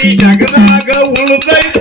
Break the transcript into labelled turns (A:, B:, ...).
A: ಈ ಜಗದಾಗ ಉಳಿದೈತಿ